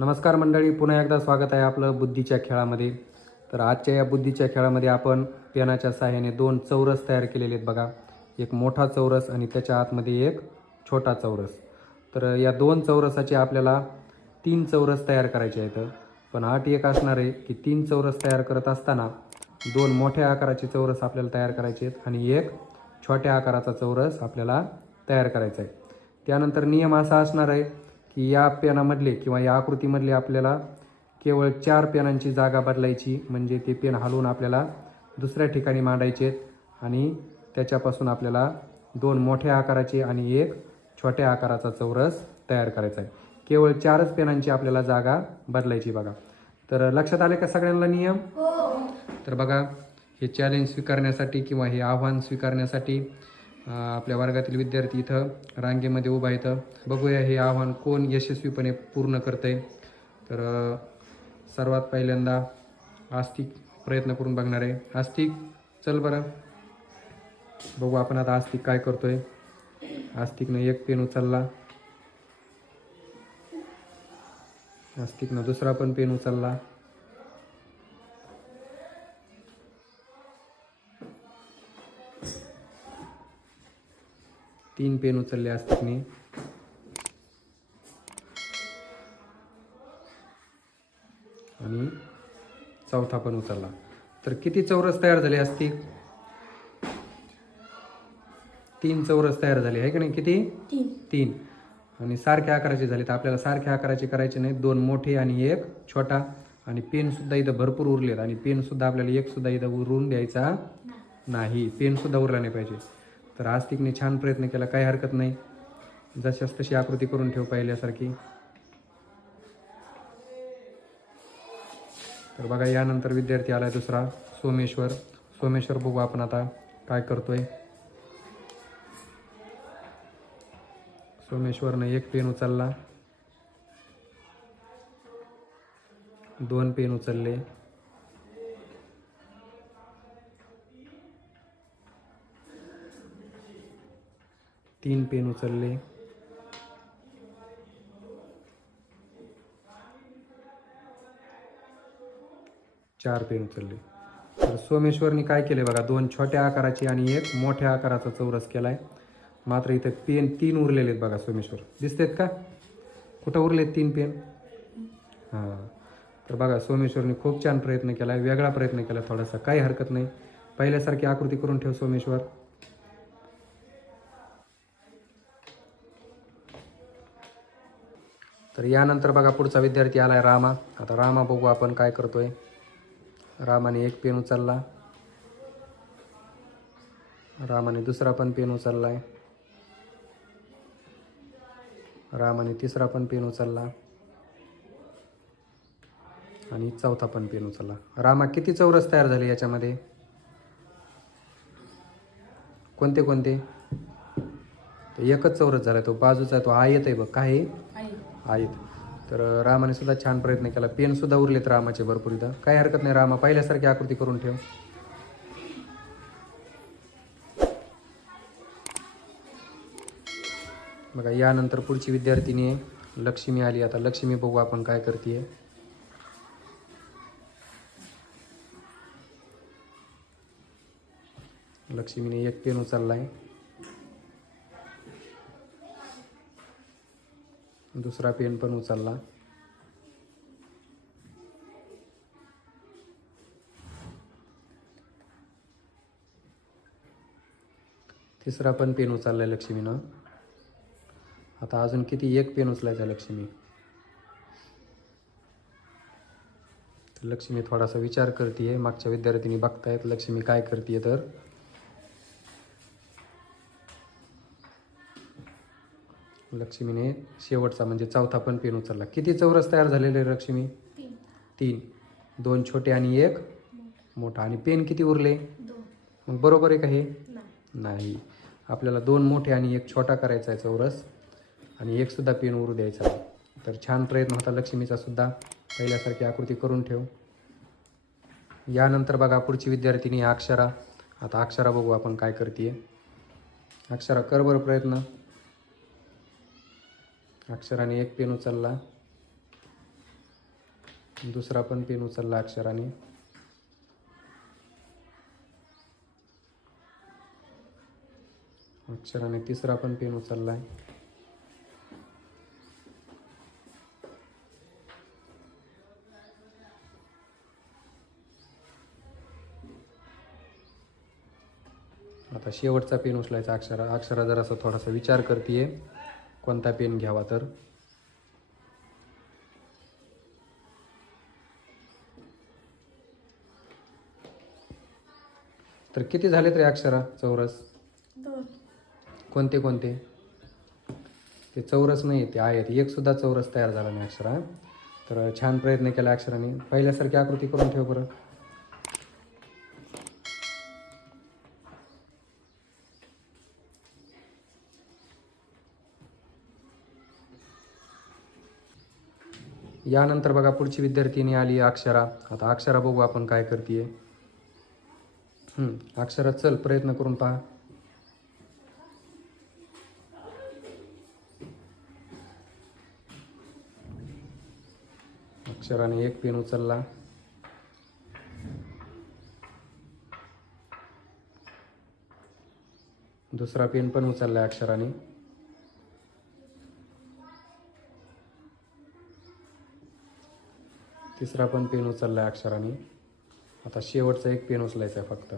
नमस्कार मंडळी पुन्हा एकदा स्वागत आहे आपलं बुद्धीच्या खेळामध्ये. तर आजच्या या बुद्धीच्या खेळामध्ये आपण पेनाच्या सहाय्याने दोन चौरस तयार केलेले आहेत बघा. एक मोठा चौरस आणि त्याच्या आतमध्ये एक छोटा चौरस. तर या दोन चौरसाचे आपल्याला तीन चौरस तयार करायचे आहेत. पण आठ एक असणार आहे की तीन चौरस तयार करत असताना दोन मोठ्या आकाराचे चौरस आपल्याला तयार करायचे आहेत आणि एक छोट्या आकाराचा चौरस आपल्याला तयार करायचा आहे. त्यानंतर नियम असा असणार आहे की या पेनामधले किंवा या आकृतीमधले आपल्याला केवळ चार पेनांची जागा बदलायची म्हणजे ते पेन हलवून आपल्याला दुसऱ्या ठिकाणी मांडायचे आहेत आणि त्याच्यापासून आपल्याला दोन मोठ्या आकाराचे आणि एक छोट्या आकाराचा चौरस तयार करायचा आहे. केवळ चारच पेनांची आपल्याला जागा बदलायची बघा. तर लक्षात आले का सगळ्यांना नियम? तर बघा हे चॅलेंज स्वीकारण्यासाठी किंवा हे आव्हान स्वीकारण्यासाठी आपल्या वर्गातील विद्यार्थी इथं रांगेमध्ये उभा इथं. बघूया हे आव्हान कोण यशस्वीपणे पूर्ण करतंय. तर सर्वात पहिल्यांदा आस्तिक प्रयत्न करून बघणार आहे. आस्तिक चल बरं. बघू आपण आता आस्तिक काय करतोय. आस्तिकनं एक पेन उचलला. आस्तिकनं दुसरा पण पेन उचलला. तीन पेन उचलले आस्तिकने आणि चौथा पण उचलला. तर किती चौरस तयार झाले आस्तिक तीन चौरस तयार झाले आहे का नाही किती? तीन. तीन. आणि सारख्या आकाराचे झाले तर आपल्याला सारख्या आकाराचे करायचे नाही दोन मोठे आणि एक छोटा. आणि पेन सुद्धा इथं भरपूर उरलेत. आणि पेन सुद्धा आपल्याला एक सुद्धा इथं उरून द्यायचा नाही. पेन सुद्धा उरला नाही पाहिजे. तर आस्तिकने छान प्रयत्न केला काही हरकत नाही. जशास तशी आकृती करून ठेव पाहिल्यासारखी. तर बघा यानंतर विद्यार्थी आलाय दुसरा सोमेश्वर. सोमेश्वर बघू आपण आता काय करतोय. सोमेश्वरनं एक पेन उचलला. दोन पेन उचलले. तीन पेन उचलले. चार पेन उचलले. तर सोमेश्वरनी काय केले बघा दोन छोट्या आकाराची आणि एक मोठ्या आकाराचा चौरस केलाय. मात्र इथं पेन तीन उरलेले आहेत बघा सोमेश्वर. दिसतेत का? कुठं उरलेत तीन पेन? हां. तर बघा सोमेश्वरने खूप छान प्रयत्न केला वेगळा प्रयत्न केला थोडासा काही हरकत नाही. पहिल्यासारखी आकृती करून ठेव सोमेश्वर. तर यानंतर बघा पुढचा विद्यार्थी आला आहे रामा. आता रामा बघू आपण काय करतोय. रामाने एक पेन उचलला. रामाने दुसरा पण पेन उचललाय. रामाने तिसरा पण पेन उचलला. आणि चौथा पण पेन उचलला. रामा किती चौरस तयार झाले याच्यामध्ये? कोणते कोणते? एकच चौरस झाला तो. बाजूचा तो आयत आहे बघ. काय आहे? आहेत. तर रामाने सुद्धा छान प्रयत्न केला. पेन सुद्धा उरलेत रामाचे भरपूर इथं. काही हरकत नाही रामा. पहिल्यासारखी आकृती करून ठेव. बघा यानंतर पुढची विद्यार्थिनी आहे. लक्ष्मी आली. आता लक्ष्मी बघू आपण काय करते लक्ष्मीने एक पेन उचललाय. दुसरा पेन पण उचलला. तिसरा पण पेन उचललाय लक्ष्मीनं. आता अजून किती एक पेन उचलायचा लक्ष्मी. लक्ष्मी थोडासा विचार करते मागच्या विद्यार्थ्यांनी बघतायत लक्ष्मी काय करते तर. लक्ष्मीने शेवटचा म्हणजे चौथा पण पेन उचलला. किती चौरस तयार झालेले लक्ष्मी? तीन. दोन छोटे आणि एक मोठा. आणि पेन किती उरले? मग बरोबर आहे का हे? नाही. आपल्याला दोन मोठे आणि एक छोटा करायचा आहे चौरस. आणि एक सुद्धा पेन उरू द्यायचा आहे. तर छान प्रयत्न होता लक्ष्मीचा सुद्धा. पहिल्यासारखी आकृती करून ठेव. यानंतर बघा पुढची विद्यार्थिनी अक्षरा. आता अक्षरा बघू आपण काय करते अक्षरा कर बरं प्रयत्न. अक्षराने एक पेन उचलला. दुसरा पण पेन उचलला अक्षराने. अक्षराने तिसरा पण पेन उचलला. आहे आता शेवटचा पेन उचलायचा अक्षरा. अक्षरा जरासा थोडासा विचार करते कोणता पेन घ्यावा तर? तर किती झालेत रे अक्षरा? चौरस? कोणते कोणते? ते चौरस नाही ते आहेत. एक सुद्धा चौरस तयार झाला नाही अक्षरा. तर छान प्रयत्न केला अक्षराने. पहिल्यासारखी आकृती करून ठेव बरं. यानंतर बघा पुढची विद्यार्थिनी आली अक्षरा. आता अक्षरा बघू आपण काय करते अक्षरा चल प्रयत्न करून पहा. अक्षराने एक पेन उचलला. दुसरा पेन पण उचलला अक्षराने. तिसरा पण पेन उचलला आहे अक्षराने. आता शेवटचा एक पेन उचलायचा आहे फक्त.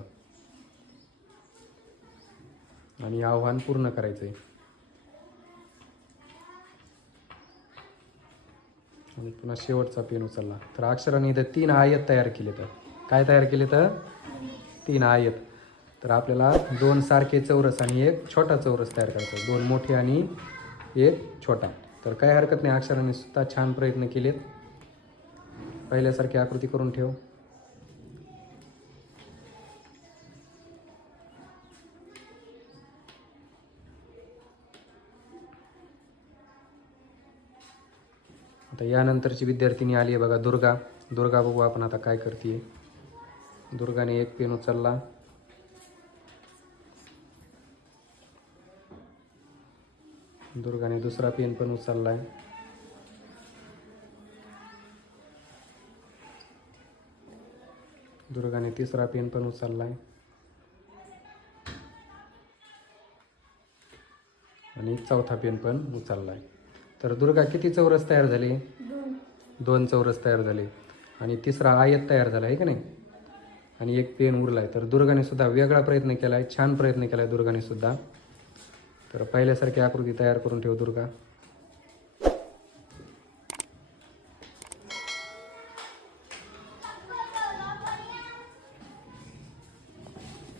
आणि आव्हान पूर्ण करायचं आहे आणि पुन्हा शेवटचा पेन उचलला. तर अक्षराने इथं तीन आयत तयार केले तर काय तयार केले तर तीन आयत. तर आपल्याला दोन सारखे चौरस आणि एक छोटा चौरस तयार करायचा आहे. दोन मोठे आणि एक छोटा. तर काय हरकत नाही. अक्षराने सुद्धा छान प्रयत्न केलेत. पहिल्यासारखी आकृती करून ठेव. आता यानंतरची विद्यार्थिनी आली आहे बघा दुर्गा. दुर्गा बघू आपण आता काय करते दुर्गाने एक पेन उचलला. दुर्गाने दुसरा पेन पण उचललाय. दुर्गाने तिसरा पेन पण उचललाय. आणि चौथा पेन पण उचललाय. तर दुर्गा किती चौरस तयार झाले? दोन. चौरस तयार झाले. आणि तिसरा आयत तयार झाला आहे का नाही? आणि एक पेन उरलाय. तर दुर्गाने सुद्धा वेगळा प्रयत्न केला आहे छान प्रयत्न केला आहे दुर्गाने सुद्धा. तर पहिल्यासारखी आकृती तयार करून ठेव दुर्गा.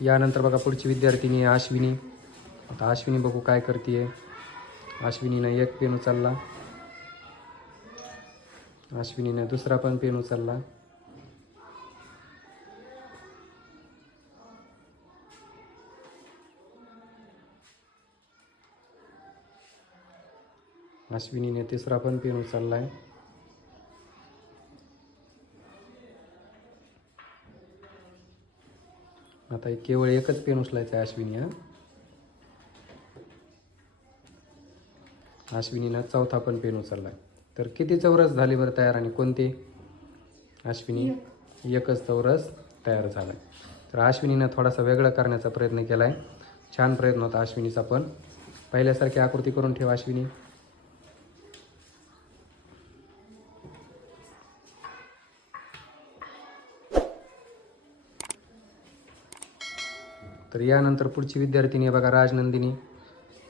यानंतर बघा पुढची विद्यार्थिनी आश्विनी अश्विनी. आता अश्विनी बघू काय करते अश्विनीनं एक पेन उचलला. अश्विनीनं दुसरा पण पेन उचलला. अश्विनीने तिसरा पण पेन उचललाय. आता केवळ एकच पेन उचलायचं आहे अश्विनी हा. अश्विनीनं चौथा पण पेन उचललाय तर किती चौरस झाले बरं तयार आणि कोणते? अश्विनी एकच चौरस तयार झालाय. तर अश्विनीनं थोडासा वेगळा करण्याचा प्रयत्न केलाय. छान प्रयत्न होता अश्विनीचा पण. पहिल्यासारखी आकृती करून ठेवा अश्विनी. यानंतर पुढची विद्यार्थिनी आहे बघा राजनंदिनी.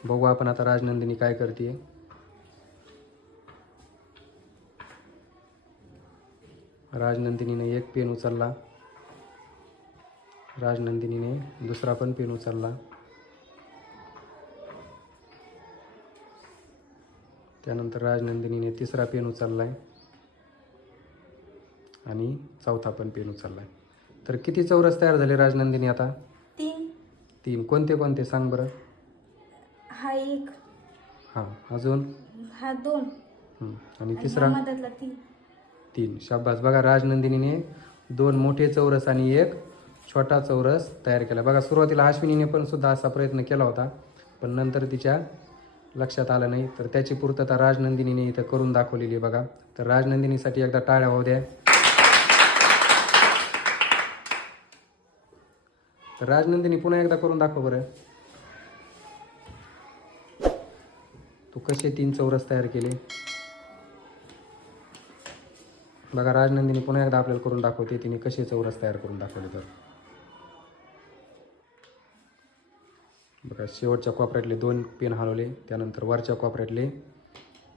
बघू आपण आता राजनंदिनी काय करते राजनंदिनीने एक पेन उचलला. राजनंदिनीने दुसरा पण पेन उचलला. त्यानंतर राजनंदिनीने तिसरा पेन उचललाय. आणि चौथा पण पेन उचललाय. तर किती चौरस तयार झाले राजनंदिनी आता? तीन. कोणते कोणते? सांग बरं. हा एक. हां अजून? हा दोन. हं. आणि आणि तिसरा? हा मधातला तीन. तीन. शाबास. बघा राजनंदिनीने दोन मोठे चौरस आणि एक छोटा चौरस तयार केला. बघा सुरुवातीला अश्विनीने पण सुद्धा असा प्रयत्न केला होता पण नंतर तिच्या लक्षात आलं नाही. तर त्याची पूर्तता राजनंदिनीने इथं करून दाखवलेली आहे बघा. तर राजनंदिनीसाठी एकदा टाळ्या होऊ द्या. राजनंदिनी पुन्हा एकदा करून दाखव बरं. तू कसे तीन चौरस तयार केले? बघा राजनंदिनी पुन्हा एकदा आपल्याला करून दाखवते तिने कसे चौरस तयार करून दाखवले तर. बघा शेवटच्या कोपऱ्यातले दोन पेन हलवले त्यानंतर वरच्या कोपऱ्यातले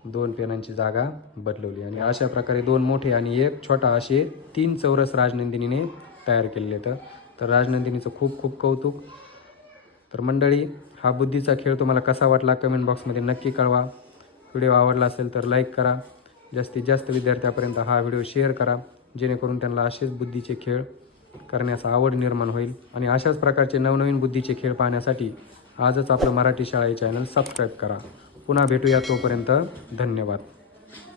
दोन पेनांची जागा बदलवली. आणि अशा प्रकारे दोन मोठे आणि एक छोटा असे तीन चौरस राजनंदिनीने तयार केलेले तर. तर राजनंदिनीचं खूप खूप कौतुक. तर मंडळी हा बुद्धीचा खेळ तुम्हाला कसा वाटला कमेंट बॉक्समध्ये नक्की कळवा. व्हिडिओ आवडला असेल तर लाईक करा. जास्तीत जास्त विद्यार्थ्यापर्यंत हा व्हिडिओ शेअर करा. जेणेकरून त्यांना असेच बुद्धीचे खेळ करण्याचा आवड निर्माण होईल. आणि अशाच प्रकारचे नवनवीन बुद्धीचे खेळ पाहण्यासाठी आजच आपलं मराठी शाळा हे चॅनल सबस्क्राईब करा. पुन्हा भेटूया तोपर्यंत धन्यवाद.